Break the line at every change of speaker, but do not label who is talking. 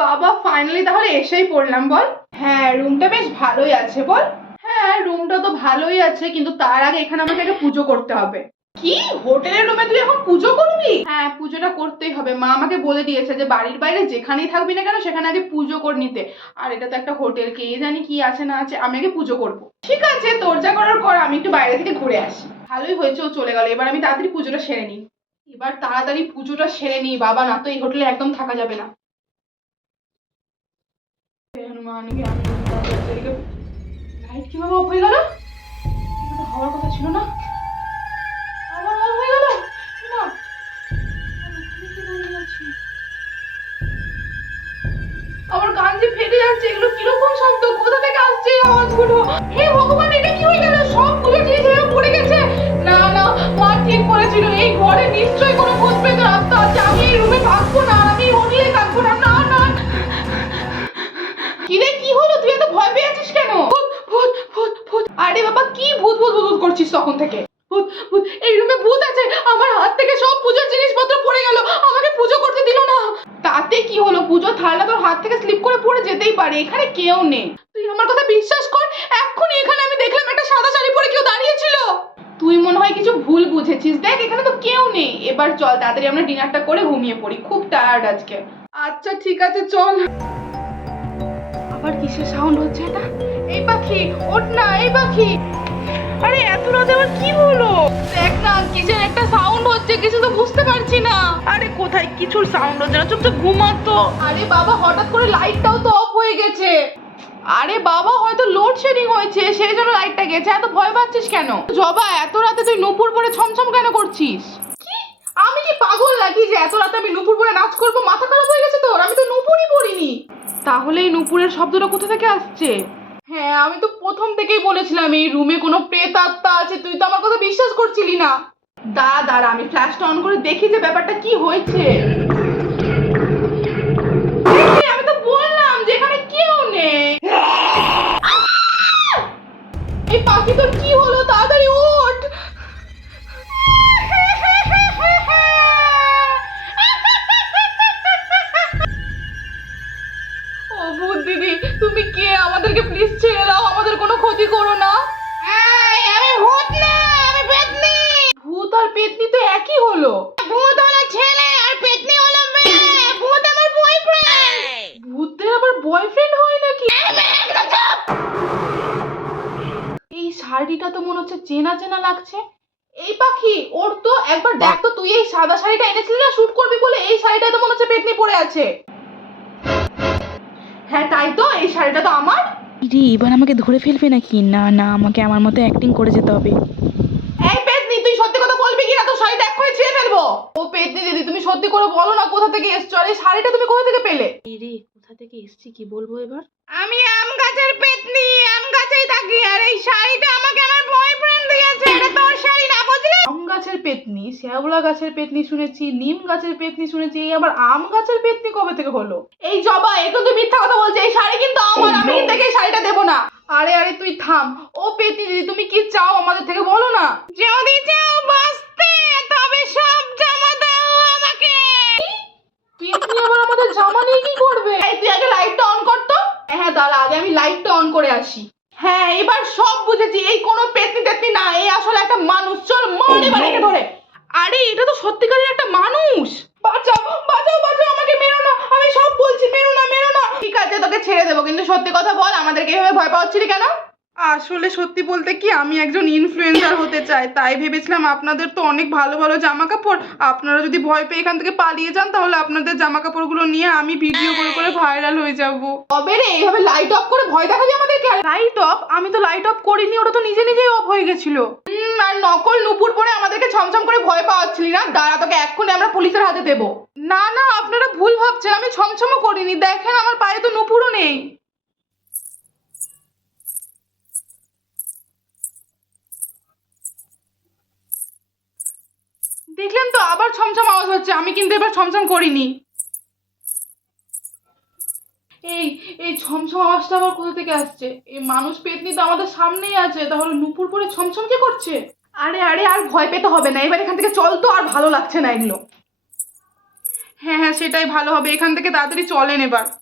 বাবা ফাইনালি তাহলে এসেই পড়লাম, বল। হ্যাঁ রুমটা বেশ ভালোই আছে, বল। হ্যাঁ রুমটা তো ভালোই আছে, কিন্তু তার আগে এখানে আমাকে পুজো করতে হবে। কি? হোটেলের রুমে তুই এখন পুজো করবি? হ্যাঁ পুজোটা করতেই হবে। মা আমাকে বলে দিয়েছে যে বাড়ির বাইরে যেখানেই থাকবি না কেন, সেখানে আগে পুজো করে নিতে। আর এটা তো একটা হোটেল, কে জানি কি আছে না আছে, আমি আগে পুজো করব। ঠিক আছে, তোর যা করার কর, আমি একটু বাইরে থেকে ঘুরে আসি। ভালোই হয়েছে, ও চলে গেল। এবার আমি তাড়াতাড়ি পুজোটা সেরে নিই। এবার তাড়াতাড়ি পুজোটা সেরে নিই। বাবা, না তো এই হোটেলে একদম থাকা যাবে না। অফ হয়ে হওয়ার কথা ছিল না। হয়ে? আমার যে ফেটে যাচ্ছে, এগুলো কীরকম শব্দ? কোথা থেকে আসছে আওয়াজগুলো? হে ভগবান, এটা কি হয়ে গেল? পূজার জিনিসপত্র পড়ে গেল। আমাকে পুজো করতে দিল না। তাতে কি হলো পুজো? থালা তোর হাত থেকে স্লিপ করে পড়ে যেতেই পারে। এখানে কেউ নেই। তুই আমার কথা বিশ্বাস কর, এক্ষুনি এখানে আমি দেখলাম একটা সাদা শাড়ি পরে কেউ দাঁড়িয়ে ছিল। তুই মনে হয় কিছু ভুল বুঝেছিস। দেখ, এখানে তো কেউ নেই। এবার চল, তাড়াতাড়ি আমরা ডিনারটা করে ঘুমিয়ে পড়ি। খুব টায়ার্ড আজকে। আচ্ছা ঠিক আছে, চল। আবার কিসের সাউন্ড হচ্ছে এটা? এই পাখি, ওঠ না, এই পাখি। আরে এত রাতে আবার কি হলো? দেখ না কিসের একটা সাউন্ড হচ্ছে কিছু তো বুঝতে পারছি না।
আরে কোথায় কিছুর সাউন্ড হচ্ছে না চুপচাপ ঘুমাতো
আরে বাবা হঠাৎ করে লাইটটাও তো অফ হয়ে গেছে। আরে বাবা হয়তো লোডশেডিং হয়েছে সেই জন্য লাইটটা গেছে। এত ভয় পাচ্ছিস কেন? জবা এত রাতে তুই নুপুর পরে ছমছম কেন করছিস? কি? আমি কি পাগল নাকি যে এত রাতে আমি নুপুর পরে নাচ করব? মাথা খারাপ হয়ে গেছে তোর আমি তো নুপুরই পরিনি তাহলে এই নুপুরের শব্দটা কোথা থেকে আসছে? হ্যাঁ আমি তো প্রথম থেকেই বলেছিলাম, এই রুমে কোনো প্রেত আত্মা আছে, তুই তো আমার কথা বিশ্বাস করছিলি না। দা, দাঁড়া, আমি ফ্ল্যাশটা অন করে দেখি যে ব্যাপারটা কি হয়েছে। আমি তো বললাম যে এখানে কেউ নেই। এই পাখি তোর কি হলো? তাড়াতাড়ি তুমি কে? আমাদেরকে প্লিজ ছেড়ে দাও আমাদের কোনো ক্ষতি করো না। আমি ভূত না আমি পেতনি। ভূত আর পেতনি তো একই হলো। ভূত হলো ছেলে আর পেতনি হলো মেয়ে। ভূত আমার বয়ফ্রেন্ড ভূতের আবার বয়ফ্রেন্ড হয় নাকি? এই শাড়িটা তো মনে হচ্ছে চেনা চেনা লাগছে। এই পাখি ওর তো একবার দেখ তো তুই এই সাদা শাড়িটা এনেছিলি না? শুট করবি বলে এই শাড়িটা তো মনে হচ্ছে পেতনি পরে আছে। হ্যাঁ তাই তো? এই শাড়িটা তো আমার।
রে এবার আমাকে ধরে ফেলবে নাকি? না না আমাকে আমার মতো অ্যাক্টিং করে যেতে হবে।
এই পেতনি তুই সত্যি কথা বলবি কি না? তো শাড়িটা এক করে ছিঁড়ে ফেলব। ও পেতনি দিদি তুমি সত্যি করে বলো না কোথা থেকে এসছো? আর এই শাড়িটা তুমি কোথা থেকে পেলে?
রে কোথা থেকে এসছি কি বলব এবার?
আমি আম গাছের পেতনি আম গাছেই থাকি আর এই শাড়িটা আমাকে আমার বয়ফ্রেন্ড দিয়েছে এটা তোর শাড়ি না বুঝলি আম গাছের পেতনি শ্যাওলা গাছের পেতনি শুনেছি নিম গাছের পেতনি শুনেছি এই আবার আম গাছের পেতনি কবে থেকে হলো? এই জবা এখন তুই মিথ্যা কথা বলছিস এই শাড়ি কিন্তু আমার আমি থেকে এই শাড়িটা দেবো না। আরে আরে তুই থাম। ও পেতনি দিদি তুমি কি চাও আমাদের থেকে বলো না? যদি চাও বাঁচতে তবে সব জামা দাও আমাকে। পেতনি আবার আমাদের জামা নিয়ে কি করবে? এই তুই আগে লাইটটা অন কর তো। হ্যাঁ দাঁড়া আগে আমি লাইটটা অন করে আসি। হ্যাঁ এবার সব বুঝেছি এই কোনো পেতনি টেতনি না এই আসলে একটা মানুষ চল মার এবার একে ধরে। আরে এটা তো সত্যিকারের একটা মানুষ। বাঁচাও বাঁচাও বাঁচাও আমাকে মেরো না। আমি সব বলছি মেরো না মেরো না। ঠিক আছে তোকে ছেড়ে দেবো কিন্তু সত্যি কথা বল আমাদেরকে এভাবে ভয় পাচ্ছিলি কেন?
আসলে সত্যি বলতে কি আমি একজন ইনফ্লুয়েন্সার হতে চাই। তাই ভেবেছিলাম আপনাদের তো অনেক ভালো ভালো জামা কাপড় আপনারা যদি ভয় পেয়ে এখান থেকে পালিয়ে যান তাহলে আপনাদের জামা কাপড়গুলো নিয়ে আমি ভিডিও করে করে ভাইরাল হয়ে যাব।
কবে রে? এইভাবে লাইট অফ করে ভয় দেখাবি
লাইট অফ আমি তো লাইট অফ করিনি ওটা তো নিজে নিজেই অফ হয়ে গেছিল।
আর নকল নুপুর পরে আমাদেরকে ছমছম করে ভয় পাওয়াচ্ছিলি না? দাঁড়া তোকে এক্ষুনি আমরা পুলিশের হাতে দেবো।
না না আপনারা ভুল ভাবছেন আমি ছমছমও করিনি। দেখেন আমার পায়ে তো নুপুরও নেই। দেখলেন তো আবার ছমছম আওয়াজ হচ্ছে আমি কিন্তু এবার ছমছম করিনি।
এই এই ছমছম আওয়াজটা আবার কোথা থেকে আসছে? এই মানুষ পেতনি তো আমাদের সামনেই আছে, তাহলে নুপুর পরে ছমছম কে করছে? আরে আরে, আর ভয় পেতে হবে না, এবার এখান থেকে চল তো, আর ভালো লাগছে না এগুলো।
হ্যাঁ হ্যাঁ সেটাই ভালো হবে, এখান থেকে তাড়াতাড়ি চলেন এবার।